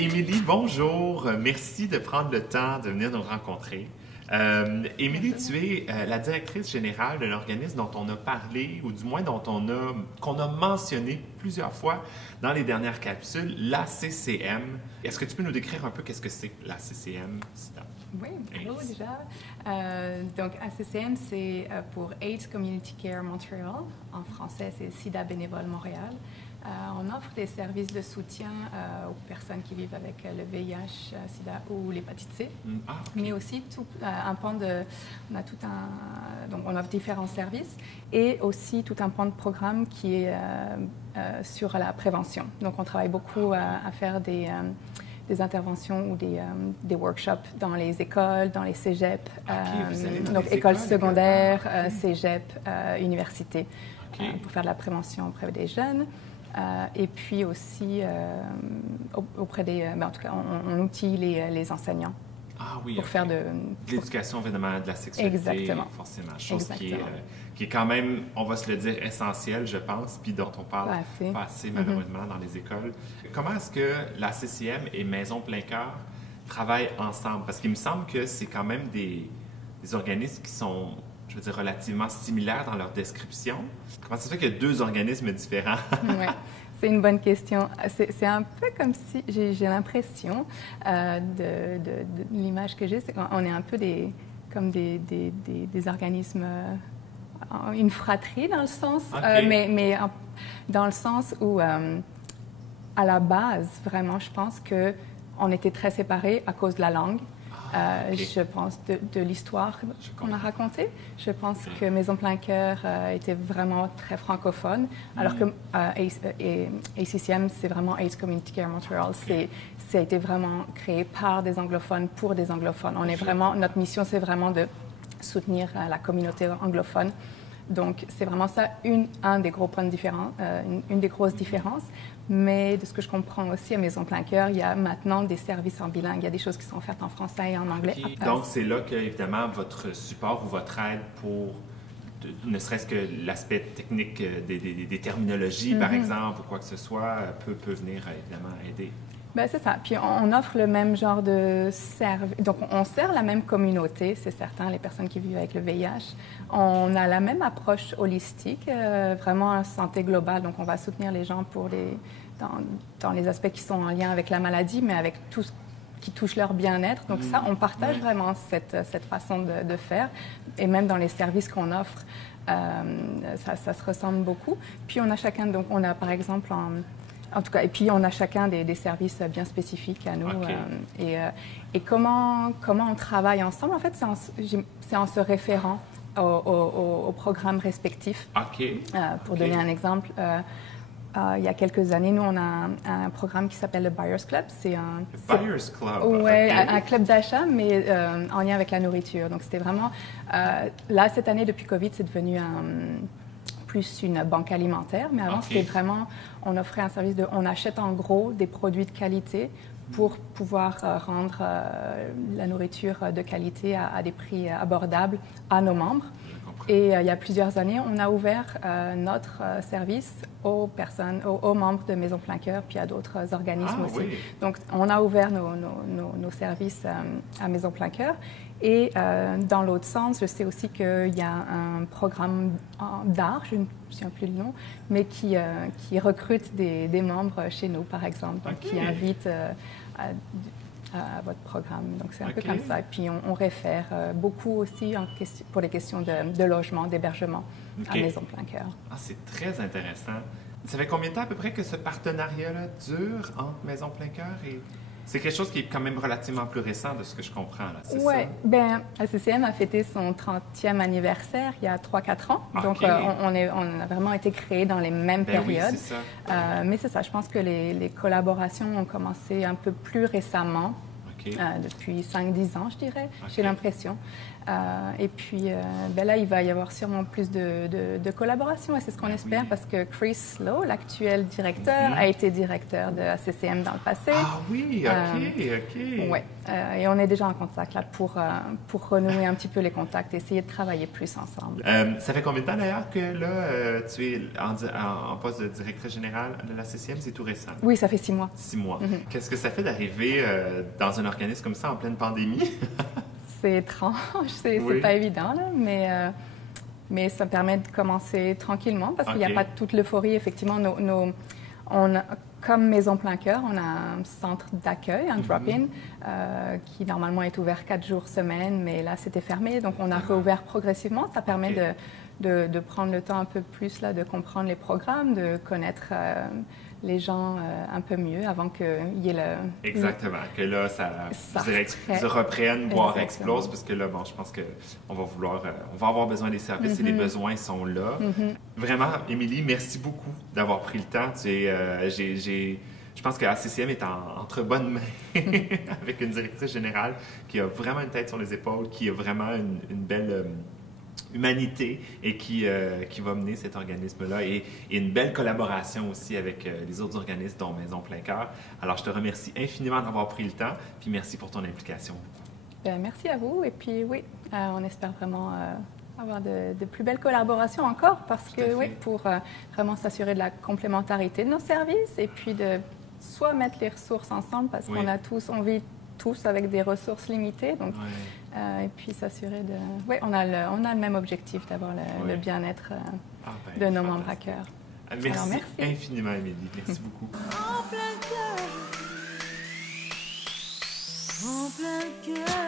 Émilie, bonjour. Merci de prendre le temps de venir nous rencontrer. Émilie, tu es la directrice générale de l'organisme dont on a parlé, ou du moins qu'on a mentionné plusieurs fois dans les dernières capsules, l'ACCM. Est-ce que tu peux nous décrire un peu qu'est-ce que c'est l'ACCM? Oui, bonjour déjà. Donc, ACCM, c'est pour AIDS Community Care Montreal. En français, c'est SIDA Bénévole Montréal. On offre des services de soutien aux personnes qui vivent avec le VIH, SIDA ou l'hépatite C, mais aussi tout un pan de... Donc, on offre différents services et aussi tout un pan de programme qui est sur la prévention. Donc, on travaille beaucoup à faire des interventions ou des workshops dans les écoles, dans les cégeps, donc écoles secondaires, cégeps, universités, pour faire de la prévention auprès des jeunes. Et puis aussi auprès des... en tout cas, on outille les enseignants. Ah oui, pour faire de l'éducation, évidemment, de la sexualité. Exactement. Forcément. Chose qui est quand même, on va se le dire, essentielle, je pense, puis dont on parle pas assez malheureusement dans les écoles. Comment est-ce que la CCM et Maison Plein Cœur travaillent ensemble? Parce qu'il me semble que c'est quand même des organismes qui sont, je veux dire, relativement similaires dans leur description. Comment ça se fait qu'il y a deux organismes différents? Oui, c'est une bonne question. C'est un peu comme si, j'ai l'impression, de l'image que j'ai, c'est qu'on est un peu comme des organismes, une fratrie dans le sens, mais dans le sens où, à la base, vraiment, je pense qu'on était très séparés à cause de la langue. Je pense de l'histoire qu'on a racontée. Je pense que Maison Plein Cœur était vraiment très francophone, alors que ACCM, c'est vraiment AIDS Community Care Montreal. Ça a été vraiment créé par des anglophones pour des anglophones. Notre mission, c'est vraiment de soutenir la communauté anglophone. Donc, c'est vraiment ça, un des gros points différents, une des grosses différences. Mais de ce que je comprends aussi à Maison Plein Cœur, il y a maintenant des services en bilingue. Il y a des choses qui sont faites en français et en anglais. Donc, c'est là que, évidemment, votre support ou votre aide pour, ne serait-ce que l'aspect technique des terminologies, par exemple, ou quoi que ce soit, peut venir, évidemment, aider. Bien, c'est ça. Puis on offre le même genre de service. Donc, on sert la même communauté, c'est certain, les personnes qui vivent avec le VIH. On a la même approche holistique, vraiment en santé globale. Donc, on va soutenir les gens dans les aspects qui sont en lien avec la maladie, mais avec tout ce qui touche leur bien-être. Donc, ça, on partage vraiment cette façon de faire. Et même dans les services qu'on offre, ça se ressemble beaucoup. Puis, on a chacun, donc, on a par exemple en tout cas, et puis on a chacun des services bien spécifiques à nous. Et comment on travaille ensemble, en fait, c'est en se référant aux programmes respectifs. Pour donner un exemple, il y a quelques années, nous, on a un programme qui s'appelle le Buyers Club. C'est un Buyers Club? Oui, un club d'achat, mais en lien avec la nourriture. Donc, c'était vraiment... là, cette année, depuis Covid, c'est devenu plus une banque alimentaire, mais avant, c'était vraiment, on offrait un service on achète en gros des produits de qualité pour pouvoir rendre la nourriture de qualité à des prix abordables à nos membres. Et il y a plusieurs années, on a ouvert notre service aux membres de Maison Plein Cœur, puis à d'autres organismes aussi. Oui. Donc, on a ouvert nos services à Maison Plein Cœur. Et dans l'autre sens, je sais aussi qu'il y a un programme d'art, je ne me souviens plus le nom, mais qui recrute des membres chez nous, par exemple, donc qui invite à votre programme. Donc, c'est un peu comme ça. Et puis, on réfère beaucoup aussi pour les questions de logement, d'hébergement à Maison Plein Cœur. Ah, c'est très intéressant. Ça fait combien de temps à peu près que ce partenariat-là dure entre Maison Plein Cœur et... C'est quelque chose qui est quand même relativement plus récent de ce que je comprends, là, c'est ça? Oui, bien, ACCM a fêté son 30e anniversaire il y a 3-4 ans. Donc, on a vraiment été créés dans les mêmes périodes. Oui, c'est ça. Mais c'est ça, je pense que les collaborations ont commencé un peu plus récemment, depuis 5-10 ans, je dirais, j'ai l'impression. Et puis là, il va y avoir sûrement plus de collaboration et c'est ce qu'on espère parce que Chris Lowe, l'actuel directeur, a été directeur de ACCM dans le passé. Ah oui, OK. Oui, et on est déjà en contact là pour renouer un petit peu les contacts et essayer de travailler plus ensemble. Ça fait combien de temps d'ailleurs que là, tu es en poste de directrice générale de l'ACCM? C'est tout récent? Oui, ça fait 6 mois. 6 mois. Qu'est-ce que ça fait d'arriver dans un organisme comme ça en pleine pandémie? C'est étrange, c'est pas évident, là, mais ça permet de commencer tranquillement parce qu'il n'y a pas toute l'euphorie. Effectivement, comme Maison Plein Cœur, on a un centre d'accueil, un drop-in, qui normalement est ouvert 4 jours semaine, mais là, c'était fermé. Donc, on a réouvert progressivement. Ça permet de prendre le temps un peu plus là, de comprendre les programmes, de connaître les gens un peu mieux avant qu'il y ait le... Exactement, que là, ça reprenne, voire explose, parce que là, bon, je pense qu'on va on va avoir besoin des services et les besoins sont là. Vraiment, Émilie, merci beaucoup d'avoir pris le temps. Je pense que ACCM est entre bonnes mains avec une directrice générale qui a vraiment une tête sur les épaules, qui a vraiment une belle... humanité et qui va mener cet organisme-là et une belle collaboration aussi avec les autres organismes dont Maison Plein Cœur. Alors, je te remercie infiniment d'avoir pris le temps puis merci pour ton implication. Bien, merci à vous et puis oui, on espère vraiment avoir de plus belles collaborations encore parce que oui, pour vraiment s'assurer de la complémentarité de nos services et puis de soit mettre les ressources ensemble parce qu'on vit tous avec des ressources limitées, donc et puis s'assurer de... Oui, on a le même objectif d'avoir le bien-être de nos membres à cœur. Merci infiniment, Émilie. Merci beaucoup. En plein cœur.